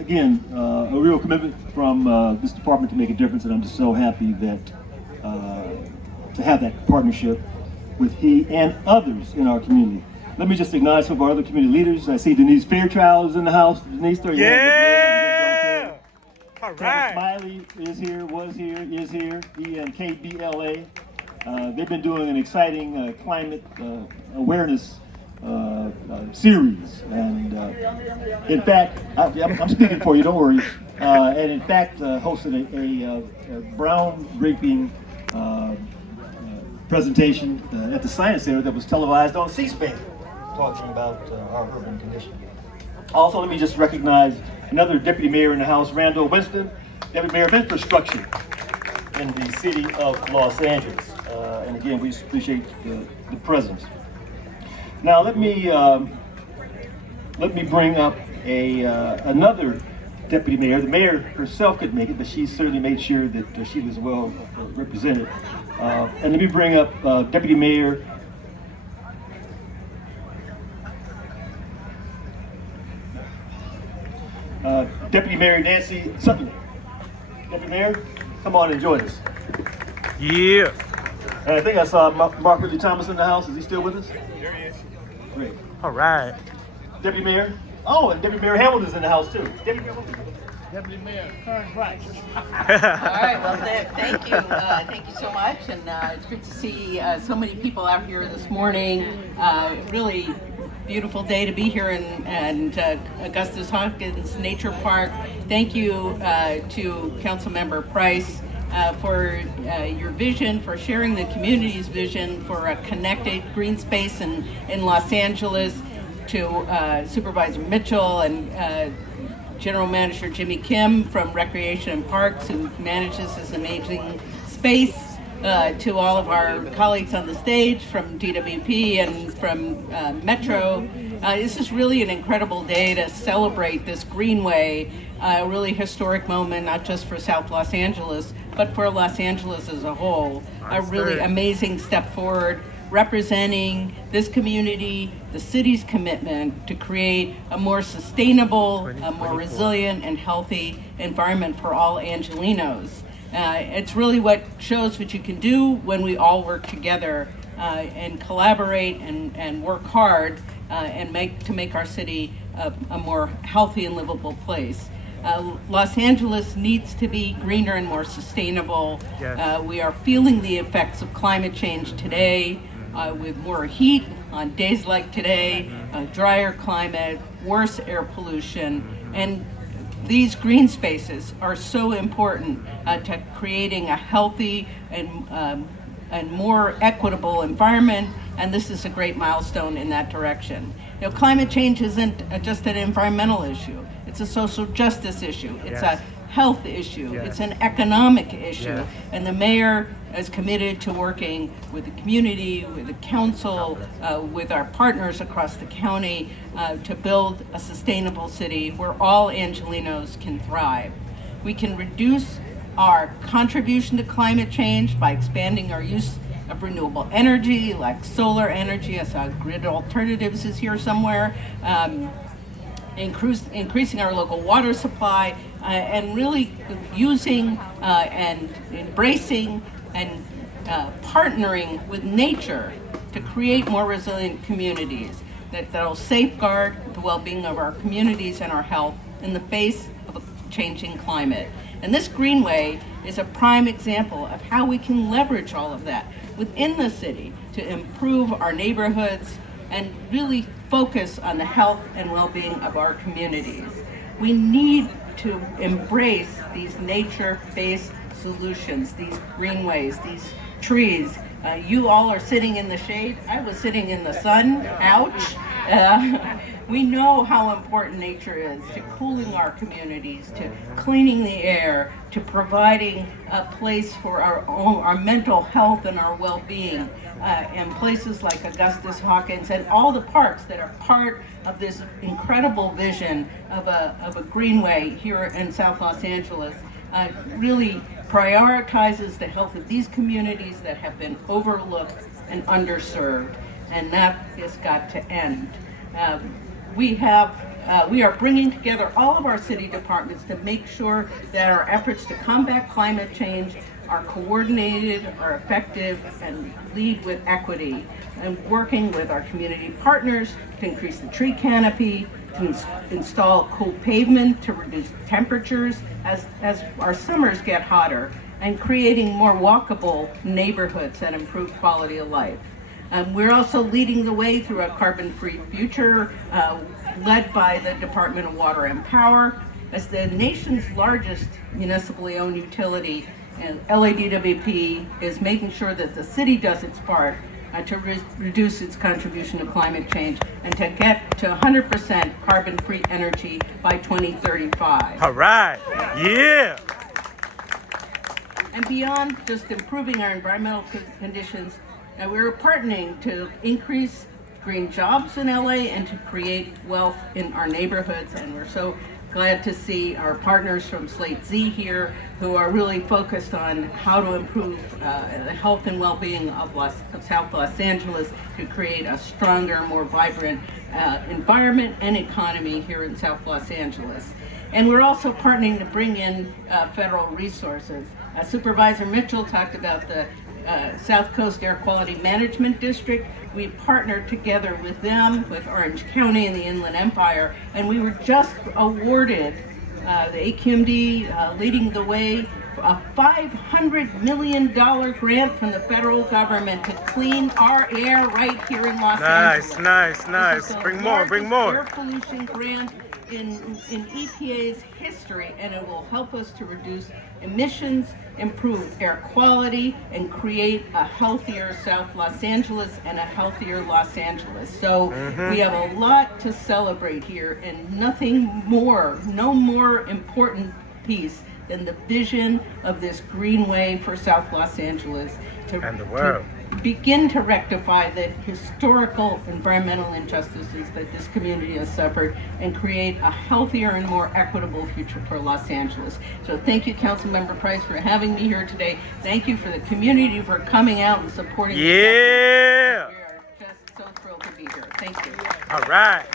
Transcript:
again, a real commitment from this department to make a difference, and I'm just so happy that to have that partnership with he and others in our community. Let me just acknowledge some of our other community leaders. I see Denise Fairchild is in the house. Denise, throw your hands up there. All Travis right. Smiley is here, is here. He and KBLA. They've been doing an exciting climate awareness series, and in fact, I'm speaking for you. Don't worry. And in fact, hosted a groundbreaking presentation at the Science Center that was televised on C-SPAN, talking about our urban condition. Also, let me just recognize another deputy mayor in the House, Randall Winston, deputy mayor of infrastructure in the city of Los Angeles. And again, we appreciate the presence. Now, let me bring up another deputy mayor. The mayor herself couldn't make it, but she certainly made sure that she was well represented. And let me bring up Deputy Mayor Deputy Mayor Nancy Sutton. Deputy Mayor, come on and join us. Yeah. And I think I saw Mark Ridley Thomas in the house. Is he still with us? There he is. Great. All right. Deputy Mayor. Oh, and Deputy Mayor Hamilton's in the house too. Deputy Mayor. Deputy Mayor, Karen Price. All right, well, thank you. Thank you so much. And it's good to see so many people out here this morning. Really beautiful day to be here in Augustus Hawkins Nature Park. Thank you to Councilmember Price for your vision, for sharing the community's vision for a connected green space in Los Angeles, to Supervisor Mitchell and General Manager Jimmy Kim from Recreation and Parks, who manages this amazing space, to all of our colleagues on the stage from DWP and from Metro. This is really an incredible day to celebrate this greenway, a really historic moment, not just for South Los Angeles, but for Los Angeles as a whole. A really amazing step forward, representing this community, the city's commitment to create a more sustainable, a more resilient and healthy environment for all Angelenos. It's really what shows what you can do when we all work together and collaborate and work hard and make our city a more healthy and livable place. Los Angeles needs to be greener and more sustainable. Yes. We are feeling the effects of climate change today with more heat on days like today, drier climate, worse air pollution, and these green spaces are so important to creating a healthy and more equitable environment, and this is a great milestone in that direction. You know, climate change isn't just an environmental issue, it's a social justice issue, it's a health issue, it's an economic issue, and the mayor is committed to working with the community, with the council, with our partners across the county to build a sustainable city where all Angelenos can thrive. We can reduce our contribution to climate change by expanding our use of renewable energy, like solar energy. I saw Grid Alternatives is here somewhere. Increasing our local water supply, and really using and embracing and partnering with nature to create more resilient communities that'll safeguard the well-being of our communities and our health in the face of a changing climate. And this Greenway is a prime example of how we can leverage all of that within the city to improve our neighborhoods and really focus on the health and well-being of our communities. We need to embrace these nature-based solutions, these greenways, these trees. You all are sitting in the shade. I was sitting in the sun. Ouch. We know how important nature is to cooling our communities, to cleaning the air, to providing a place for our mental health and our well-being. And places like Augustus Hawkins and all the parks that are part of this incredible vision of a greenway here in South Los Angeles really prioritizes the health of these communities that have been overlooked and underserved, and that has got to end. We have We are bringing together all of our city departments to make sure that our efforts to combat climate change are coordinated, are effective, and lead with equity. And working with our community partners to increase the tree canopy, to install cool pavement to reduce temperatures as our summers get hotter, and creating more walkable neighborhoods that improve quality of life. We're also leading the way through a carbon-free future led by the Department of Water and Power. As the nation's largest municipally owned utility, and LADWP is making sure that the city does its part to reduce its contribution to climate change and to get to 100% carbon-free energy by 2035. All right. Yeah. And beyond just improving our environmental conditions, we're partnering to increase green jobs in LA and to create wealth in our neighborhoods. And we're so glad to see our partners from Slate Z here who are really focused on how to improve the health and well-being of South Los Angeles to create a stronger, more vibrant environment and economy here in South Los Angeles. And we're also partnering to bring in federal resources. Supervisor Mitchell talked about the South Coast Air Quality Management District. We partnered together with them, with Orange County and the Inland Empire, and we were just awarded, the AQMD leading the way, a $500 million grant from the federal government to clean our air right here in Los Angeles. Nice. This is the Bring more. largest air pollution grant in EPA's history, and it will help us to reduce emissions, improve air quality, and create a healthier South Los Angeles and a healthier Los Angeles. So we have a lot to celebrate here, and no more important piece than the vision of this greenway for South Los Angeles And the world. to begin to rectify the historical environmental injustices that this community has suffered and create a healthier and more equitable future for Los Angeles. So thank you, Councilmember Price, for having me here today. Thank you for the community for coming out and supporting this effort. Yeah. We are just so thrilled to be here. Thank you. All right.